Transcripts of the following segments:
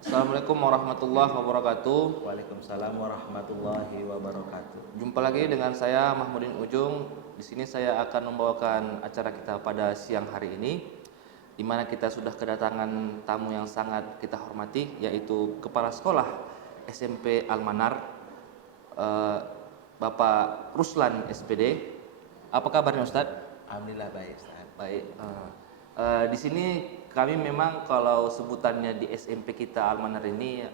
Assalamualaikum warahmatullahi wabarakatuh. Waalaikumsalam warahmatullahi wabarakatuh. Jumpa lagi dengan saya Mahmudin Ujung. Di sini saya akan membawakan acara kita pada siang hari ini, di mana kita sudah kedatangan tamu yang sangat kita hormati, yaitu Kepala Sekolah SMP Almanar, Bapak Ruslan SPD. Apa kabarnya Ustadz? Alhamdulillah baik, Ustaz. Baik. Di sini kami memang kalau sebutannya di SMP kita Almanar ini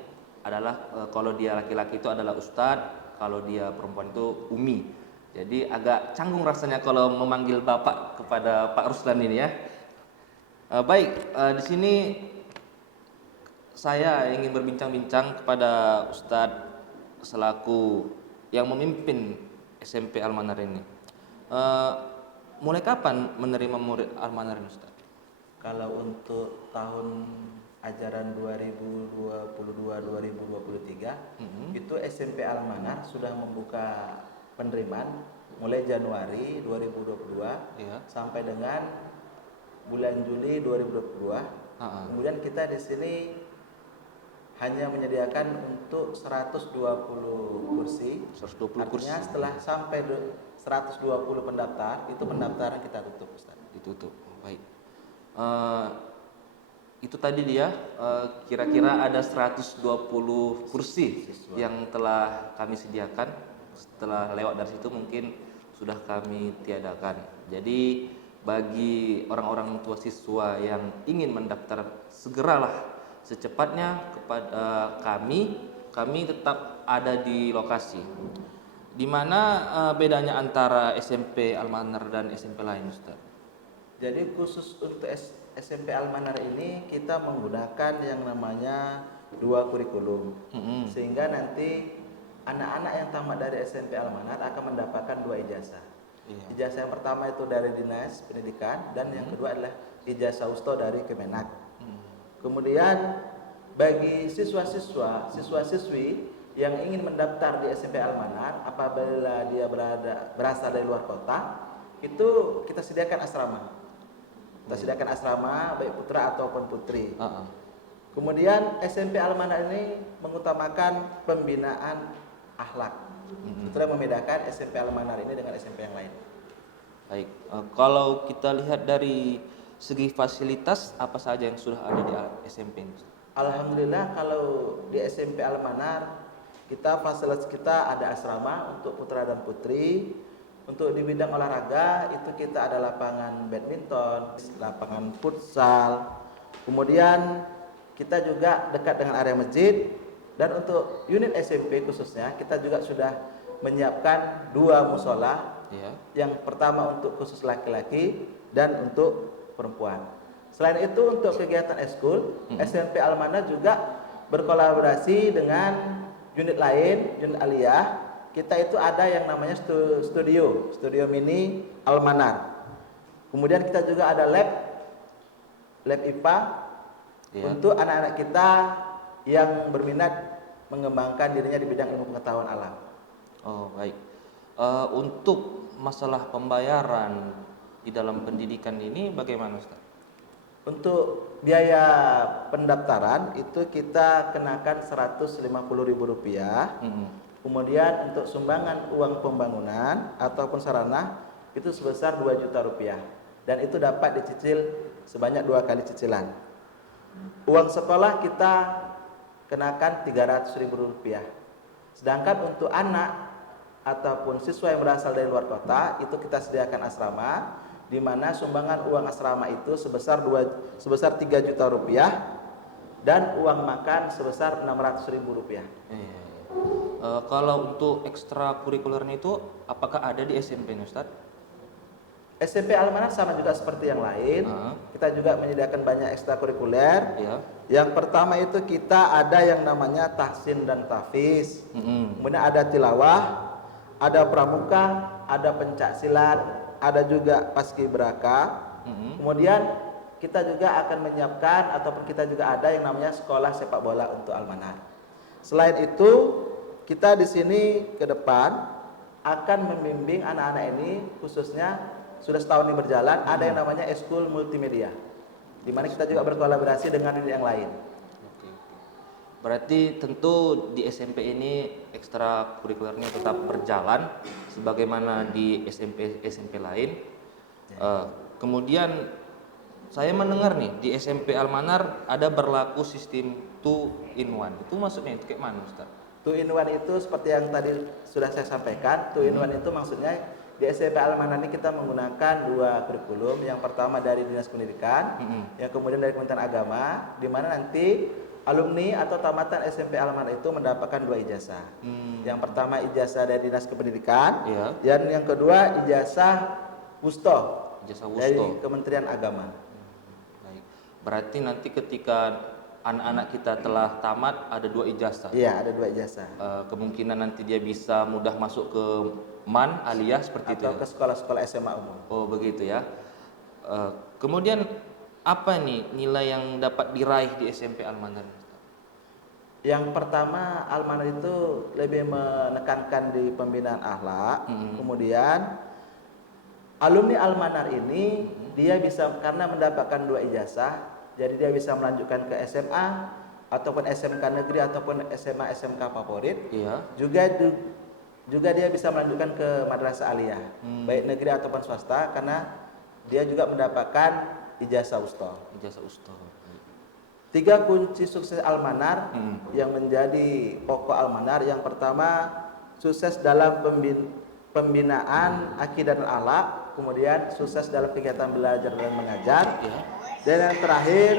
adalah kalau dia laki-laki itu adalah Ustadz, kalau dia perempuan itu Umi. Jadi agak canggung rasanya kalau memanggil Bapak kepada Pak Ruslan ini ya. Di sini saya ingin berbincang-bincang kepada Ustadz selaku yang memimpin SMP Almanar ini. Eh, Mulai kapan menerima murid Almanar ini, Ustaz? Kalau untuk tahun ajaran 2022-2023 itu SMP Almanar sudah membuka penerimaan mulai Januari 2022 Iya. sampai dengan bulan Juli 2022. Kemudian kita di sini hanya menyediakan untuk 120 kursi. 120 kursi. Artinya setelah sampai 120 pendaftar, itu pendaftaran kita tutup, Ustaz. Ditutup. Baik. Itu tadi dia kira-kira ada 120 kursi yang telah kami sediakan. Setelah lewat dari situ mungkin sudah kami tiadakan. Jadi bagi orang-orang tua siswa yang ingin mendaftar, segeralah secepatnya kepada kami tetap ada di lokasi. Di mana bedanya antara SMP Almanar dan SMP lain, Ustaz? Jadi khusus untuk SMP Almanar ini kita menggunakan yang namanya 2 kurikulum. Sehingga nanti anak-anak yang tamat dari SMP Almanar akan mendapatkan 2 ijazah. Iya. Ijazah yang pertama itu dari Dinas Pendidikan dan yang kedua adalah ijazah Usto dari Kemenak. Kemudian bagi siswa-siswi yang ingin mendaftar di SMP Almanar apabila dia berasal dari luar kota, itu kita sediakan asrama. Kita sediakan asrama baik putra ataupun putri. Kemudian SMP Almanar ini mengutamakan pembinaan akhlak. Itulah membedakan SMP Almanar ini dengan SMP yang lain. Baik, kalau kita lihat dari segi fasilitas apa saja yang sudah ada di SMP ini? Alhamdulillah kalau di SMP Almanar fasilitas kita ada asrama untuk putra dan putri. Untuk di bidang olahraga itu kita ada lapangan badminton, lapangan futsal. Kemudian kita juga dekat dengan area masjid. Dan untuk unit SMP khususnya kita juga sudah menyiapkan 2 musola. Iya. Yang pertama untuk khusus laki-laki dan untuk perempuan. Selain itu untuk kegiatan eskul, SMP Almanar juga berkolaborasi dengan unit lain, unit aliyah. Kita itu ada yang namanya studio mini Almanar. Kemudian kita juga ada lab IPA untuk anak-anak kita yang berminat mengembangkan dirinya di bidang ilmu pengetahuan alam. Oh, baik. Untuk masalah pembayaran di dalam pendidikan ini bagaimana, Ustaz? Untuk biaya pendaftaran itu kita kenakan Rp150.000. Kemudian untuk sumbangan uang pembangunan ataupun sarana itu sebesar Rp2.000.000. Dan itu dapat dicicil sebanyak 2 kali cicilan. Uang sekolah kita kenakan Rp300.000. Sedangkan untuk anak ataupun siswa yang berasal dari luar kota itu kita sediakan asrama, di mana sumbangan uang asrama itu sebesar Rp3.000.000 dan uang makan sebesar Rp600.000. Kalau untuk ekstrakurikulernya itu apakah ada di SMP ini, Ustaz? SMP Almanar sama juga seperti yang lain. Kita juga menyediakan banyak ekstrakurikuler. Yang pertama itu kita ada yang namanya tahsin dan tahfiz. Kemudian ada tilawah, ada pramuka, ada pencak silat, ada juga paskibraka. Kemudian kita juga akan menyiapkan ataupun kita juga ada yang namanya sekolah sepak bola untuk Almanar. Selain itu, kita di sini ke depan akan membimbing anak-anak ini, khususnya sudah setahun ini berjalan, ada yang namanya eskul multimedia, di mana kita juga berkolaborasi dengan unit yang lain. Berarti tentu di SMP ini ekstrakurikulernya tetap berjalan sebagaimana di SMP lain. Kemudian saya mendengar nih di SMP Almanar ada berlaku sistem 2 in 1. Itu maksudnya itu kayak mana, Ustaz? Two in one itu seperti yang tadi sudah saya sampaikan. Two in one itu maksudnya di SMP Almanar ini kita menggunakan 2 kurikulum. Yang pertama dari Dinas Pendidikan, yang kemudian dari Kementerian Agama, di mana nanti alumni atau tamatan SMP Almanar itu mendapatkan 2 ijazah. Yang pertama ijazah dari Dinas Pendidikan, Iya. dan yang kedua ijazah wusto Ijazah dari wusto. Kementerian Agama. Baik. Berarti nanti ketika anak-anak kita telah tamat ada 2 ijazah. Iya, ada 2 ijazah. Kemungkinan nanti dia bisa mudah masuk ke MAN aliyah seperti itu. Atau ke sekolah-sekolah SMA umum. Oh begitu ya. Kemudian apa nih nilai yang dapat diraih di SMP Almanar? Yang pertama, Almanar itu lebih menekankan di pembinaan akhlak. Kemudian alumni Almanar ini dia bisa karena mendapatkan 2 ijazah, jadi dia bisa melanjutkan ke SMA ataupun SMK negeri ataupun SMA SMK favorit. Iya. Juga dia bisa melanjutkan ke madrasah aliyah, baik negeri ataupun swasta, karena dia juga mendapatkan ijazah wusto. Ijazah ustaz. 3 kunci sukses Almanar yang menjadi pokok Almanar. Yang pertama, sukses dalam pembinaan akidah dan akhlak, kemudian sukses dalam kegiatan belajar dan mengajar, Ya. dan yang terakhir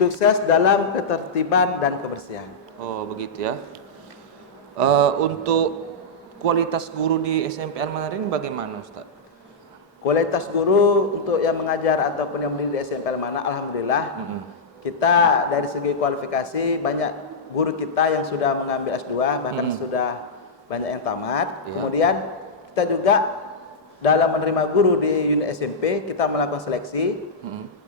sukses dalam ketertiban dan kebersihan. Oh begitu ya. Untuk kualitas guru di SMP Almanar ini bagaimana, Ustaz? Kualitas guru untuk yang mengajar ataupun yang mendidik di SMP Almanar, alhamdulillah kita dari segi kualifikasi banyak guru kita yang sudah mengambil S2, bahkan sudah banyak yang tamat. Iya. Kemudian kita juga dalam menerima guru di unit SMP kita melakukan seleksi,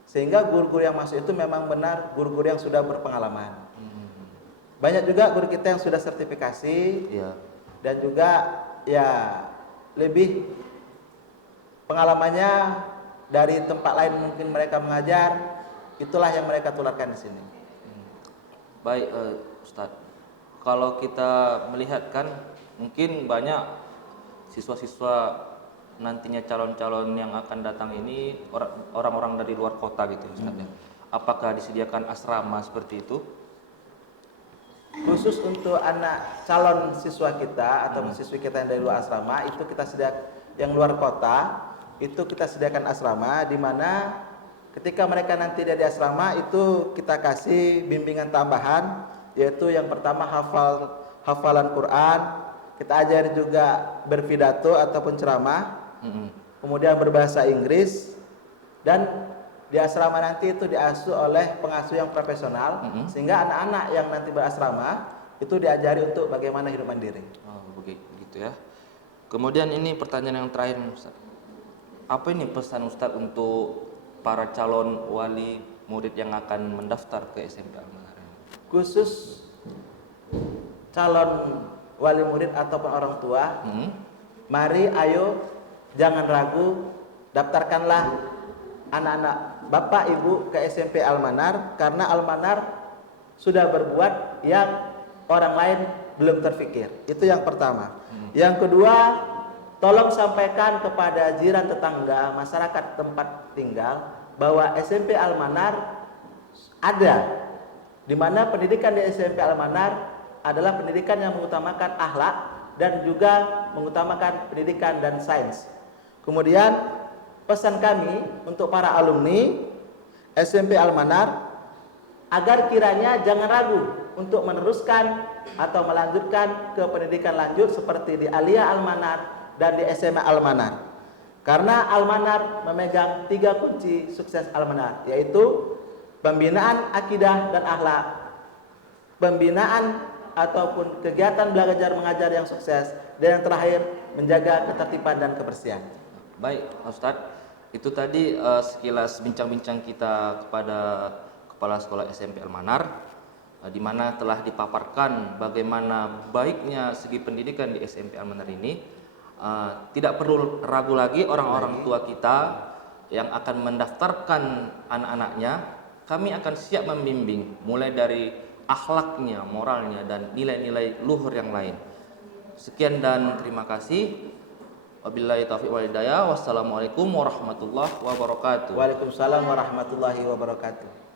sehingga guru-guru yang masuk itu memang benar guru-guru yang sudah berpengalaman. Banyak juga guru kita yang sudah sertifikasi, Iya. dan juga ya lebih pengalamannya dari tempat lain mungkin mereka mengajar, itulah yang mereka tularkan di sini. Baik, Ustadz. Kalau kita melihat kan mungkin banyak siswa-siswa nantinya calon-calon yang akan datang ini orang-orang dari luar kota gitu, Ustadz ya. Apakah disediakan asrama seperti itu? Khusus untuk anak calon siswa kita atau siswi kita yang dari luar asrama, itu kita sediakan yang luar kota, itu kita sediakan asrama, di mana ketika mereka nanti dari asrama itu kita kasih bimbingan tambahan, yaitu yang pertama hafalan Quran, kita ajari juga berpidato ataupun ceramah, kemudian berbahasa Inggris, dan di asrama nanti itu diasuh oleh pengasuh yang profesional, sehingga anak-anak yang nanti berasrama itu diajari untuk bagaimana hidup mandiri. Oh, begitu ya. Kemudian ini pertanyaan yang terakhir, Ustaz. Apa ini pesan Ustaz untuk para calon wali murid yang akan mendaftar ke SMP Almanar? Khusus calon wali murid ataupun orang tua, mari ayo jangan ragu, daftarkanlah anak-anak Bapak Ibu ke SMP Almanar, karena Almanar sudah berbuat yang orang lain belum terfikir. Itu yang pertama. Yang kedua, tolong sampaikan kepada jiran tetangga, masyarakat tempat tinggal, bahwa SMP Almanar ada, di mana pendidikan di SMP Almanar adalah pendidikan yang mengutamakan akhlak dan juga mengutamakan pendidikan dan sains. Kemudian pesan kami untuk para alumni SMP Almanar agar kiranya jangan ragu untuk meneruskan atau melanjutkan ke pendidikan lanjut seperti di Aliyah Almanar dan di SMA Almanar. Karena Almanar memegang 3 kunci sukses Almanar, yaitu pembinaan akidah dan akhlak, pembinaan ataupun kegiatan belajar mengajar yang sukses, dan yang terakhir menjaga ketertiban dan kebersihan. Baik, Ustadz. Itu tadi sekilas bincang-bincang kita kepada Kepala Sekolah SMP Almanar, di mana telah dipaparkan bagaimana baiknya segi pendidikan di SMP Almanar ini. Tidak perlu ragu lagi orang-orang tua kita yang akan mendaftarkan anak-anaknya, kami akan siap membimbing mulai dari akhlaknya, moralnya, dan nilai-nilai luhur yang lain. Sekian dan terima kasih. Wabillahi taufiq wal hidayah. Wassalamualaikum warahmatullahi wabarakatuh. Waalaikumsalam warahmatullahi wabarakatuh.